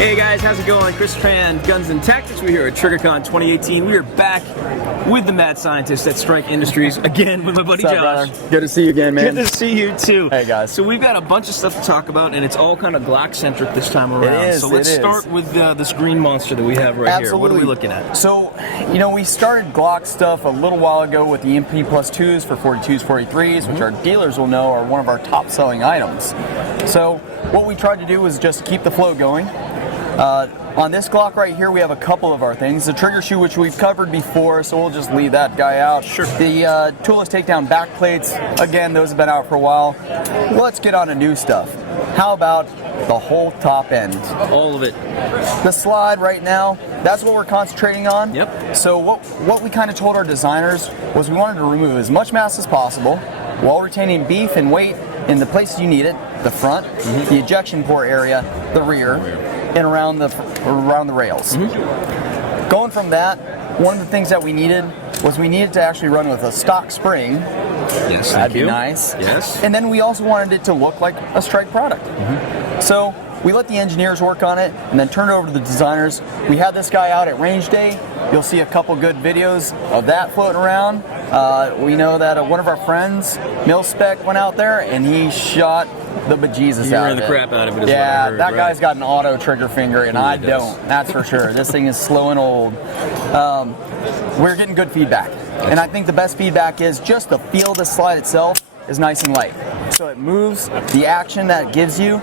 Hey guys, how's it going? Chris Tran, Guns and Tactics. We're here at TriggerCon 2018. We are back with the mad scientist at Strike Industries, again with my buddy What's up, Josh. brother? Good to see you again, man. Good to see you too. Hey guys. So we've got a bunch of stuff to talk about, and it's all kind of Glock centric this time around. It is, so let's start with this green monster that we have right here. What are we looking at? So, you know, we started Glock stuff a little while ago with the MP Plus 2s for 42s, 43s, which our dealers will know are one of our top selling items. So what we tried to do was just keep the flow going. On this Glock right here, we have a couple of our things. The trigger shoe, which we've covered before, so we'll just leave that guy out. Sure. The toolless takedown back plates, again, those have been out for a while. Let's get on to new stuff. How about the whole top end? All of it. The slide right now, that's what we're concentrating on. Yep. So what we kind of told our designers was we wanted to remove as much mass as possible while retaining beef and weight in the places you need it, the front, the ejection port area, the rear, and around the rails. Going from that, one of the things that we needed was we needed to actually run with a stock spring. Yes, That'd be nice. Yes. And then we also wanted it to look like a Strike product. So we let the engineers work on it and then turn it over to the designers. We had this guy out at range day. You'll see a couple good videos of that floating around. We know that one of our friends, Milspec, went out there and he shot the bejesus out of it. The crap out of it. Yeah, that guy's got an auto trigger finger and I don't. That's for sure. This thing is slow and old. We're getting good feedback. And I think the best feedback is just the feel of the slide itself is nice and light. So it moves, the action that it gives you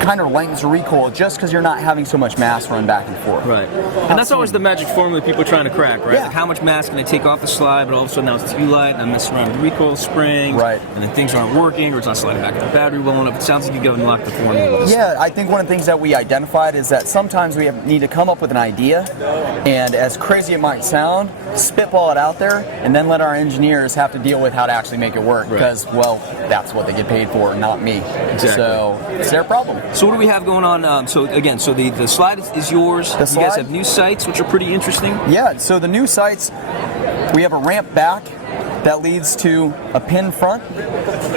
kind of lightens the recoil just because you're not having so much mass run back and forth. Right. And that's always the magic formula people are trying to crack, right? Yeah. Like how much mass can I take off the slide, but all of a sudden now it's too light, I'm messing around with the recoil spring, right? And then things aren't working, or it's not sliding back in the battery well enough. It sounds like you go and unlock the formula with this. Yeah, I think one of the things that we identified is that sometimes we need to come up with an idea, and as crazy it might sound, spitball it out there, and then let our engineers have to deal with how to actually make it work, because, well, that's what they get paid for, not me. Exactly. So it's their problem. So what do we have going on? So the slide is yours. The slide? You guys have new sights, which are pretty interesting. Yeah, so the new sights, we have a ramp back that leads to a pin front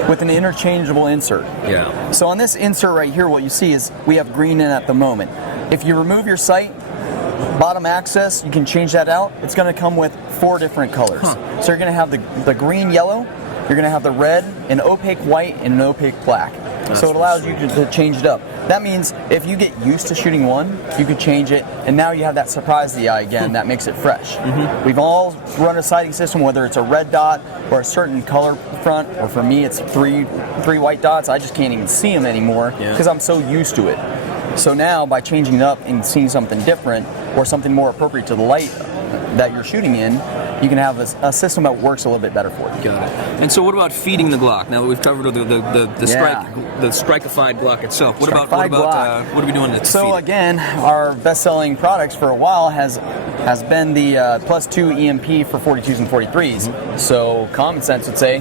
with an interchangeable insert. Yeah. So on this insert right here, what you see is we have green in at the moment. If you remove your sight, bottom access, you can change that out. It's going to come with 4 different colors. So you're going to have the green, yellow, you're going to have the red, an opaque white, and an opaque black. So it allows you to change it up. That means if you get used to shooting one, you could change it, and now you have that surprise to the eye again that makes it fresh. We've all run a sighting system, whether it's a red dot or a certain color front, or for me it's three white dots. I just can't even see them anymore because I'm so used to it. So now by changing it up and seeing something different or something more appropriate to the light that you're shooting in, you can have a system that works a little bit better for you. Got it. And so what about feeding the Glock? Now that we've covered the Strike-ified Glock itself, what about what are we doing to feed it? So again, our best-selling products for a while has been the Plus 2 EMP for 42s and 43s. So common sense would say,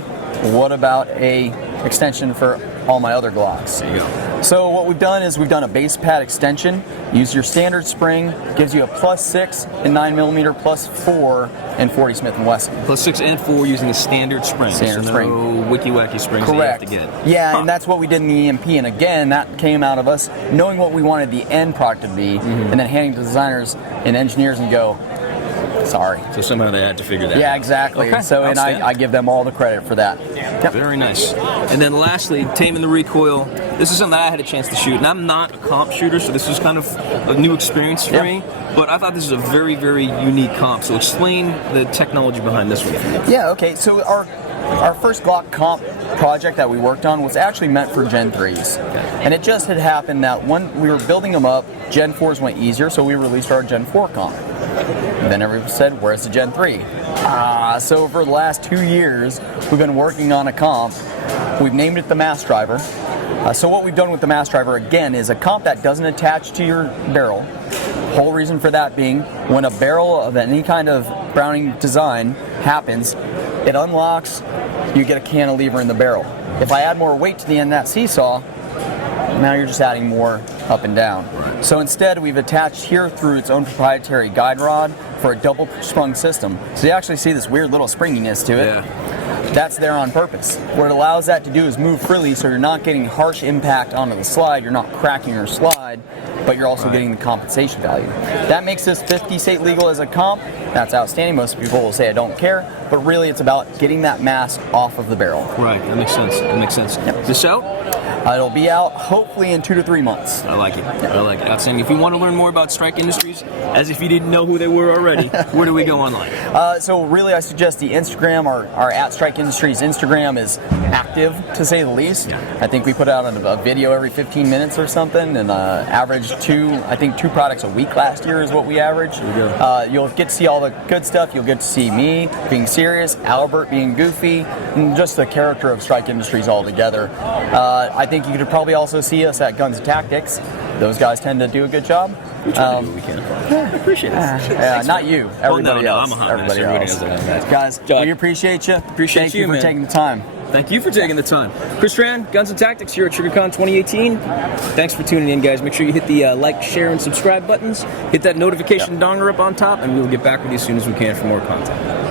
what about a extension for all my other Glocks? There you go. So what we've done is we've done a base pad extension. Use your standard spring, gives you a plus 6 and 9mm, plus 4 and 40 Smith & Wesson. Plus 6 and 4 using a standard spring. Standard spring. No wicky-wacky springs Correct. that you have to get. Yeah, and that's what we did in the EMP. And again, that came out of us knowing what we wanted the end product to be, and then handing to designers and engineers and go, sorry. So somehow they had to figure that out. Yeah, exactly. Okay. So, and I give them all the credit for that. Yep. Very nice. And then lastly, taming the recoil. This is something that I had a chance to shoot, and I'm not a comp shooter, so this is kind of a new experience for me. But I thought this is a very, very unique comp. So explain the technology behind this one. Yeah. Okay. So our first Glock comp project that we worked on was actually meant for Gen 3s. And it just had happened that when we were building them up, Gen 4s went easier, so we released our Gen 4 comp. And then everyone said, where's the Gen 3? So over the last 2 years, we've been working on a comp. We've named it the Mass Driver. So what we've done with the Mass Driver, again, is a comp that doesn't attach to your barrel. Whole reason for that being, when a barrel of any kind of Browning design happens, it unlocks, you get a cantilever in the barrel. If I add more weight to the end of that seesaw, now you're just adding more up and down. So instead, we've attached here through its own proprietary guide rod for a double sprung system. So you actually see this weird little springiness to it. That's there on purpose. What it allows that to do is move freely, so you're not getting harsh impact onto the slide, you're not cracking your slide, but you're also getting the compensation value. That makes this 50 state legal as a comp. That's outstanding. Most people will say I don't care, but really it's about getting that mask off of the barrel. Right, that makes sense. That makes sense. Yep. This out? It'll be out hopefully in 2 to 3 months. I like it. I like it. Outstanding. If you want to learn more about Strike Industries, as if you didn't know who they were already, where do we go online? So really I suggest the Instagram, our at Strike Industries Instagram is active to say the least. Yeah. I think we put out a video every 15 minutes or something, and averaged two products a week last year is what we averaged. You'll get to see all the good stuff. You'll get to see me being serious, Albert being goofy, and just the character of Strike Industries altogether. I think you could probably also see us at Guns and Tactics. Those guys tend to do a good job. We try to do what we can. I appreciate it. Not you, everybody else. I'm a hot Everybody mess. else. Everybody knows that. Guys, we appreciate you. Thank you for taking the time. Thank you for taking the time. Chris Tran, Guns and Tactics here at TriggerCon 2018. Thanks for tuning in, guys. Make sure you hit the like, share, and subscribe buttons. Hit that notification donger up on top, and we will get back with you as soon as we can for more content.